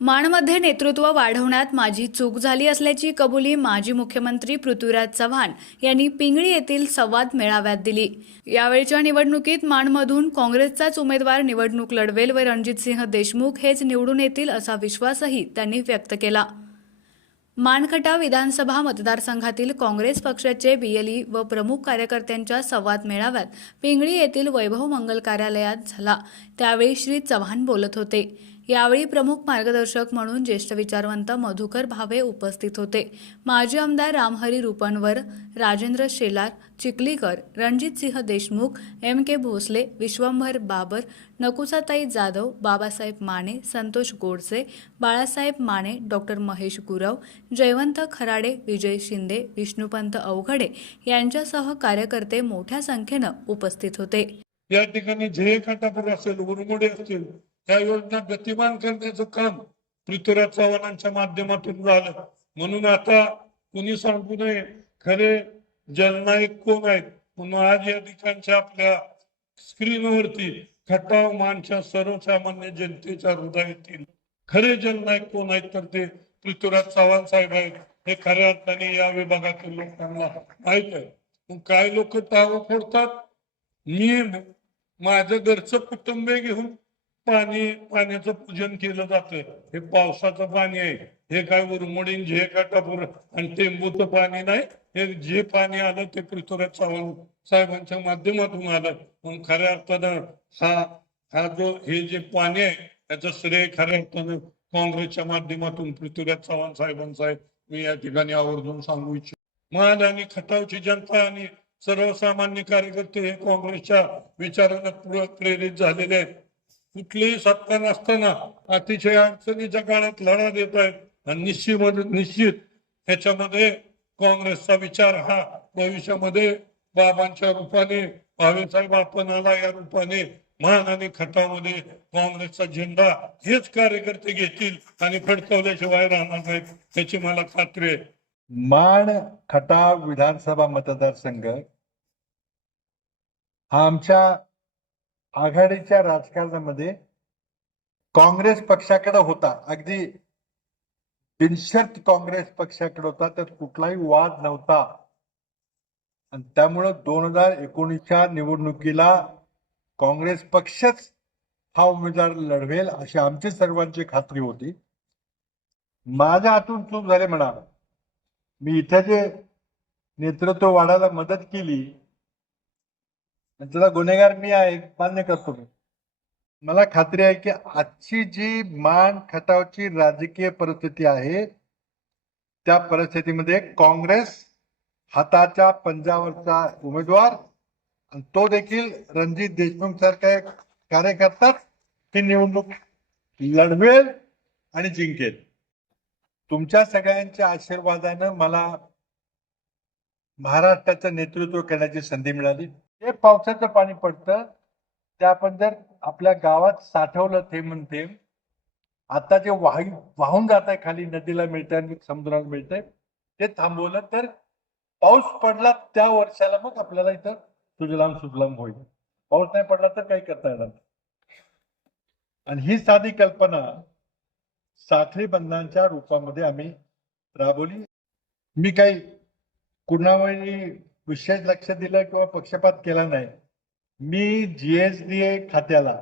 माणमध्ये नेतृत्व वाढवण्यात माझी चूक झाली असल्याची कबुली माजी मुख्यमंत्री पृथ्वीराज चव्हाण यांनी पिंगळी येथील संवाद मेळाव्यात दिली. यावेळच्या निवडणुकीत माणमधून काँग्रेसचाच उमेदवार निवडणूक लढवेल व रणजितसिंह देशमुख हेच निवडून येतील असा विश्वासही त्यांनी व्यक्त केला. मानखटा विधानसभा मतदारसंघातील काँग्रेस पक्षाचे बीएलई व प्रमुख कार्यकर्त्यांच्या संवाद मेळाव्यात पिंगळी येथील वैभव मंगल कार्यालयात झाला. त्यावेळी श्री चव्हाण बोलत होते. यावेळी प्रमुख मार्गदर्शक म्हणून ज्येष्ठ विचारवंत मधुकर भावे उपस्थित होते. माजी आमदार Ramhari Rupanwar Rajendra Shelar Chikhlikar Ranjitsinh Deshmukh M K Bhosale Vishwambhar Babar Nakusatai Jadhav Babasaheb Mane Santosh Godse Balasaheb Mane doctor Mahesh Gurav Jaywant Kharade Vijay Shinde Vishnupant Avaghade यांच्यासह कार्यकर्ते मोठ्या संख्येनं उपस्थित होते. या ठिकाणी ध्येय काटापूर असेल उरमोडे असतील त्या योजना गतिमान करण्याचं काम पृथ्वीराज चव्हाणांच्या माध्यमातून झालं. म्हणून आता कुणी सांगू नये खरे जननायक कोण आहेत? म्हणून आज या ठिकाणच्या आपल्या स्क्रीनवरती खटाव मानच्या सर्वसामान्य जनतेच्या हृदयातील खरे जननायक कोण आहेत? तर ते पृथ्वीराज चव्हाण साहेब आहेत. हे खऱ्या अर्थाने या विभागातील लोकांना माहीत आहे. मग काय लोक तावं फोडतात? मी माझं घरचं कुटुंब घेऊन पाणी पाण्याचं पूजन केलं जातं. हे पावसाचं पाणी आहे. हे काय उरमोडीन झे काटापूर आणि टेंबूचं पाणी नाही. हे जे पाणी आलं ते पृथ्वीराज चव्हाण साहेबांच्या माध्यमातून आलं. म्हणून खऱ्या अर्थानं हा हा जो हे जे पाणी आहे त्याचं श्रेय खऱ्या अर्थानं काँग्रेसच्या माध्यमातून पृथ्वीराज चव्हाण साहेबांचं आहे. मी या ठिकाणी आवर्जून सांगू इच्छितो. महाल आणि खटावची जनता आणि सर्वसामान्य कार्यकर्ते हे काँग्रेसच्या विचारानं प्रेरित झालेले आहेत. कुठलीही सत्ता नसताना अतिशय अडचणीच्या काळात लढा देत आहेत आणि निश्चित निश्चित ह्याच्यामध्ये काँग्रेसचा विचार हा भविष्यामध्ये बाबांच्या रूपाने भावेसाहेब आपण आला या रूपाने मान आणि खटामध्ये काँग्रेसचा झेंडा हेच कार्यकर्ते घेतील आणि फडकवल्याशिवाय राहणार नाहीत त्याची मला खात्री आहे. माण खटाव विधानसभा मतदारसंघ हा आमच्या आघाडीच्या राजकारणामध्ये काँग्रेस पक्षाकडे होता. अगदी बिनशर्त काँग्रेस पक्षाकडे होता. त्यात कुठलाही वाद नव्हता. आणि त्यामुळं दोन हजार एकोणीसच्या निवडणुकीला काँग्रेस पक्षच हा उमेदवार लढवेल अशी आमची सर्वांची खात्री होती. माझ्या हातून चूक झाले म्हणा. मी इथं जे नेतृत्व वाढायला मदत केली तुला गुन्हेगार मी आहे मान्य करतो मी. मला खात्री आहे की आजची जी मान खटावची राजकीय परिस्थिती आहे त्या परिस्थितीमध्ये काँग्रेस हाताच्या पंजावरचा उमेदवार आणि तो देखील रणजित देशमुख सारखा एक कार्यकर्ताच ही निवडणूक लढवेल आणि जिंकेल. तुमच्या सगळ्यांच्या आशीर्वादानं मला महाराष्ट्राचं नेतृत्व करण्याची संधी मिळाली. ते पावसाचं पाणी पडतं ते आपण जर आपल्या गावात साठवलं थेंब थेंब आता जे वाही वाहून जात आहे खाली नदीला मिळतंय आणि समुद्राला मिळतंय ते थांबवलं तर पाऊस पडला त्या वर्षाला मग आपल्याला इथं सुजलाम सुजलाम होईल. पाऊस नाही पडला तर काही करता येणार आणि ही साधी कल्पना साखळी बंधांच्या रूपामध्ये आम्ही राबवली. मी काही कुणावरी विशेष लक्ष दिलं किंवा पक्षपात केला नाही. मी जीएसडीए खात्याला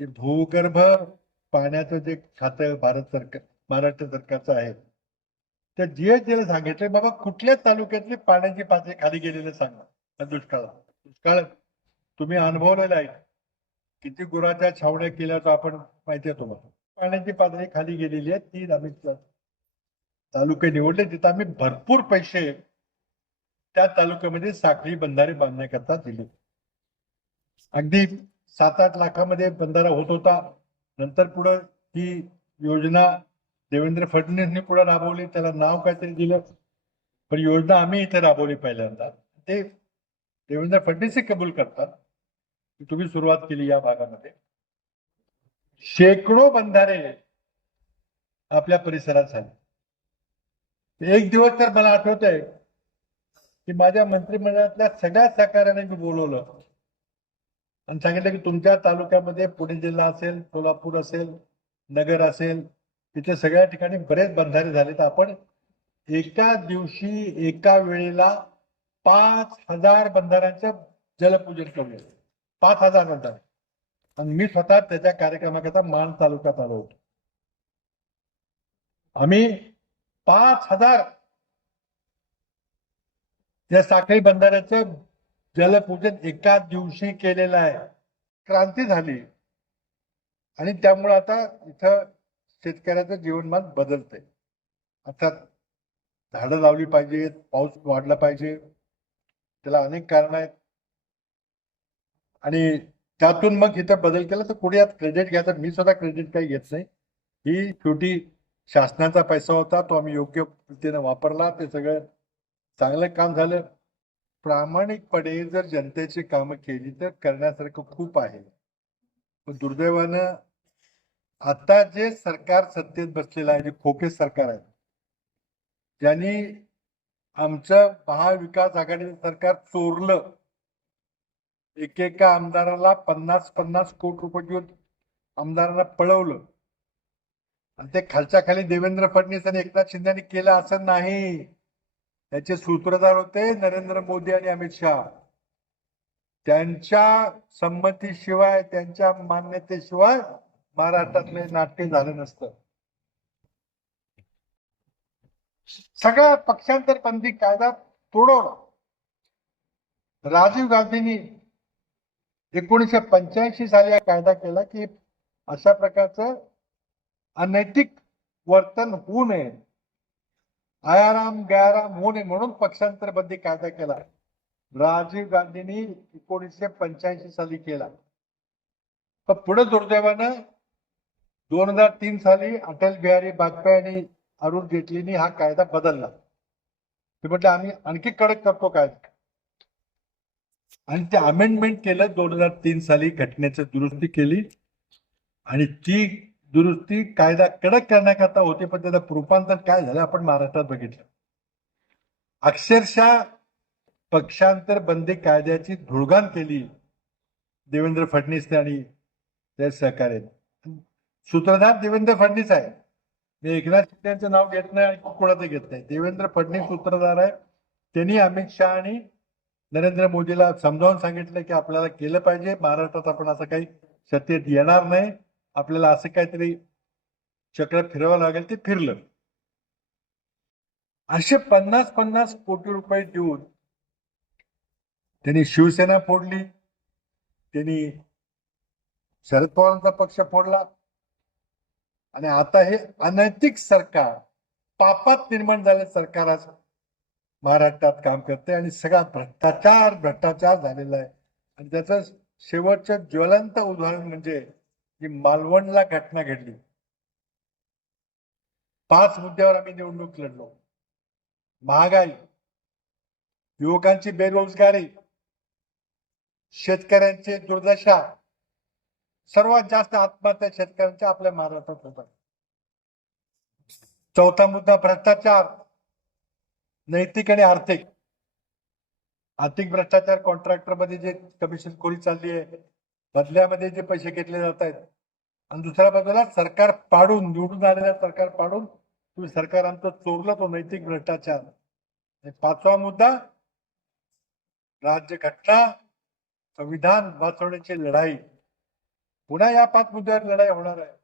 ते भूगर्भ पाण्याचं जे खातं भारत सरकार महाराष्ट्र सरकारचं आहे त्या जीएसडीला सांगितले बाबा कुठल्या तालुक्यातली पाण्याची पातळी खाली गेलेली सांगा या दुष्काळात दुष्काळ तुम्ही अनुभवलेला आहे. किती गुराच्या छावण्या केल्या तर आपण माहिती आहे तुम्हाला. पाण्याची पातळी खाली गेलेली आहे ती आम्ही तालुके निवडले तिथं आम्ही भरपूर पैसे त्या तालुक्यामध्ये साखळी बंधारे बांधण्याकरता दिले. अगदी सात आठ लाखामध्ये बंधारा होत होता. नंतर पुढं ही योजना देवेंद्र फडणवीसने पुढे राबवली. त्याला नाव काहीतरी दिलं. पण योजना आम्ही इथे राबवली पहिल्यांदा. ते देवेंद्र फडणवीस कबूल करतात की तुम्ही सुरुवात केली या भागामध्ये. शेकडो बंधारे आपल्या परिसरात झाले. एक दिवस तर मला आठवत आहे की माझ्या मंत्रिमंडळातल्या सगळ्या सहकार्याने मी बोलवलं. आणि सांगितलं की तुमच्या तालुक्यामध्ये पुणे जिल्हा असेल कोल्हापूर असेल नगर असेल तिथे सगळ्या ठिकाणी बरेच बंधारे झाले तर आपण एका दिवशी एका वेळेला पाच हजार बंधाऱ्यांचं जलपूजन करूया. पाच हजार बंधारे. आणि मी स्वतः त्याच्या कार्यक्रमाकरता मान तालुक्यात आलो होतो. आम्ही पाच हजार या साखळी बंधाऱ्याचं जलपूजन एका दिवशी केलेलं आहे. क्रांती झाली. आणि त्यामुळे आता इथं शेतकऱ्याचं जीवनमान बदलतंय. अर्थात झाडं लावली पाहिजेत पाऊस वाढला पाहिजे. त्याला अनेक कारण आहेत. आणि त्यातून मग इथं बदल केला तर कुठे यात क्रेडिट घ्यायचं? मी सुद्धा क्रेडिट काही घेत नाही. ही शेवटी शासनाचा पैसा होता तो आम्ही योग्य पद्धतीने वापरला. ते सगळं चांगलं काम झालं. प्रामाणिकपणे जर जनतेची कामं केली तर करण्यासारखं खूप आहे. पण दुर्दैवानं आता जे सरकार सत्तेत बसलेलं आहे जे खोके सरकार आहे ज्यांनी आमचं महाविकास आघाडीचं सरकार चोरलं. एकेका आमदाराला पन्नास पन्नास कोटी रुपये घेऊन आमदारांना पळवलं. आणि ते खालच्या खाली देवेंद्र फडणवीस आणि एकनाथ शिंदे केलं असं नाही. त्याचे सूत्रधार होते नरेंद्र मोदी आणि अमित शहा. त्यांच्या संमतीशिवाय त्यांच्या मान्यतेशिवाय महाराष्ट्रातले नाट्य झालं नसतं. सगळा पक्षांतर बंदी कायदा तोडवला. राजीव गांधींनी एकोणीसशे पंच्याऐंशी साली हा कायदा केला की अशा प्रकारचं अनैतिक वर्तन होऊ नये. आयाराम गयाराम होऊ नये म्हणून पक्षांतरबंदी कायदा केला. राजीव गांधींनी एकोणीसशे पंच्याऐंशी साली केला. पण पुढे दुर्दैवानं दोन हजार तीन साली अटल बिहारी वाजपेयी आणि अरुण जेटलींनी हा कायदा बदलला. ते म्हटलं आम्ही आणखी कडक करतो कायदा आणि ते अमेंडमेंट केलं दोन हजार तीन साली घटनेची दुरुस्ती केली. आणि ती दुरुस्ती कायदा कडक करण्याकरता होते पण त्याचं रूपांतर काय झालं आपण महाराष्ट्रात बघितलं. अक्षरशः पक्षांतर बंदी कायद्याची धुळगाण केली. देवेंद्र फडणवीस आणि त्या सहकार्याने. सूत्रधार देवेंद्र फडणवीस आहे. मी एकनाथ यांचं नाव घेत नाही आणि कोणाचं घेत नाही. देवेंद्र फडणवीस सूत्रधार आहे. त्यांनी अमित शहा आणि नरेंद्र मोदीला समजावून सांगितलं की आपल्याला केलं पाहिजे. महाराष्ट्रात आपण असं काही सत्तेत येणार नाही. आपल्याला असं काहीतरी चक्र फिरवावं लागेल ते फिरलं. असे पन्नास पन्नास कोटी रुपये देऊन त्यांनी शिवसेना फोडली त्यांनी शरद पवारांचा पक्ष फोडला आणि आता हे अनैतिक सरकार पापात निर्माण झाले सरकार आज महाराष्ट्रात काम करते आणि सगळा भ्रष्टाचार भ्रष्टाचार झालेला आहे. आणि त्याचं शेवटचं ज्वलंत उदाहरण म्हणजे जी मालवणला घटना घडली. पाच मुद्द्यावर आम्ही निवडणूक लढलो. महागाई युवकांची बेरोजगारी शेतकऱ्यांची दुर्दशा सर्वात जास्त आत्महत्या शेतकऱ्यांच्या आपल्या महाराष्ट्रात होतात. चौथा मुद्दा भ्रष्टाचार नैतिक आणि आर्थिक. आर्थिक भ्रष्टाचार कॉन्ट्रॅक्टरमध्ये जे कमिशन खोरी चालली आहे बदल्यामध्ये जे पैसे घेतले जात आहेत. आणि दुसऱ्या बाजूला सरकार पाडून निवडून आलेलं सरकार पाडून तुम्ही सरकार आमचं चोरलं तो नैतिक भ्रष्टाचार. पाचवा मुद्दा राज्य घटना संविधान वाचवण्याची लढाई. पुन्हा या पाच मुद्द्यावर लढाई होणार आहे.